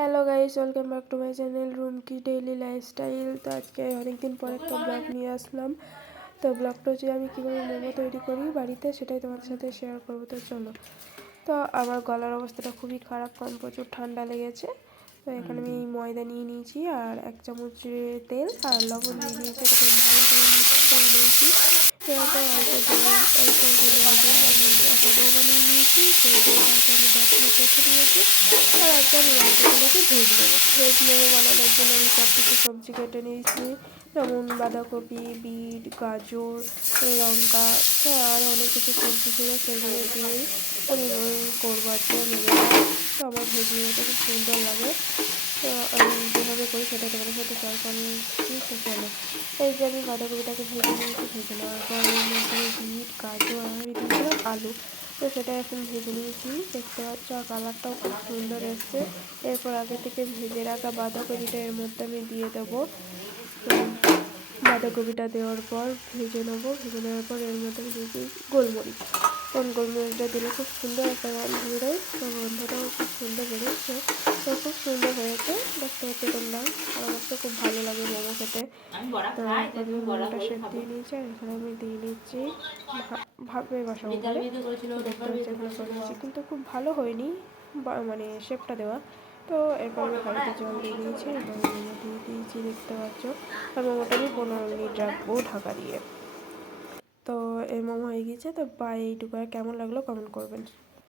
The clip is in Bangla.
Hello guys, welcome back to my channel Rumki daily lifestyle. তো আজকে অনেকদিন পর একটা ব্লগ নিয়ে আসলাম। তো ব্লগটা হচ্ছে আমি কীভাবে মোমো তৈরি করি বাড়িতে, সেটাই তোমাদের সাথে শেয়ার করবো। তো চলো। তো আমার গলার অবস্থাটা খুবই খারাপ, কারণ প্রচুর ঠান্ডা লেগেছে। তো এখানে আমি ময়দা নিয়ে নিয়েছি আর 1 চামচ তেল আর লবণ নিয়ে নিয়েছি। এটাকে ভালো করে মিক্স করে নিয়েছি। এরপর অল্প জল দিয়ে আমি একটা ডো বানিয়ে নিয়েছি। সেই ডোটাকে আমি 10 মিনিট রেখে দিয়েছি। আর আজকে আমি বাড়িতে চলেছি ভেজ মোমো বানানোর জন্য আমি সব কিছু সবজি কেটে নিয়েছি, যেমন বাঁধাকপি, বিট, গাজর, লঙ্কা, আর অনেক কিছু সবজি ছিল, সেগুলো দিয়েই আমি করবো আজকে মোমোটা। তো আমার ভেজ মোমোটা খুব সুন্দর লাগে। তো আমি যেভাবে করি সেটা তোমাদের সাথে শেয়ার করছি। তো চলো, এই যে আমি বাঁধাকপিটাকে ভেজে নিয়েছি। ভেজে নেওয়ার পর এর মধ্যে বিট, গাজর আর আমি দিয়েছিলাম আলু। তো সেটা এখন ভেজে নিয়েছি, দেখতে পাচ্ছ, আর কালারটাও খুব সুন্দর এসছে। এরপর আগে থেকে ভেজে রাখা বাঁধাকপিটা এর মধ্যে আমি দিয়ে দেবো। বাঁধাকপিটা দেওয়ার পর ভেজে নেওয়ার পর এর মধ্যে আমি দিয়েছি গোলমরিচ। কারণ গোলমরিচটা দিলে খুব সুন্দর একটা গন্ধ বেরোয়। তো গন্ধটাও খুব সুন্দর বেরোচ্ছে। তো খুব সুন্দর হয়েছে, দেখতে পাচ্ছি তোমরা। আর আমার তো খুব ভালো লাগে মোমো খেতে। তো আমি মোমোটা শেপ দিয়ে নিয়েছি, আর এখানে আমি দিয়ে নিচ্ছি ভাপে বসাবো বলে। দেখতে পাচ্ছি এখানে করে নিয়েছি, কিন্তু খুব ভালো হয়নি মানে শেপটা দেওয়া। তো এরপর আমি হাঁড়িতে জল দিয়ে নিয়েছি, এরপর মোমো দিয়ে দিয়েছি, দেখতে পাচ্ছ। আর মোমোটা আমি 15 মিনিট রাখবো ঢাকা দিয়ে। তো এই মোমো হয়ে গেছে। তো এইটুকু, আর কেমন লাগলো কমেন্ট করবেন।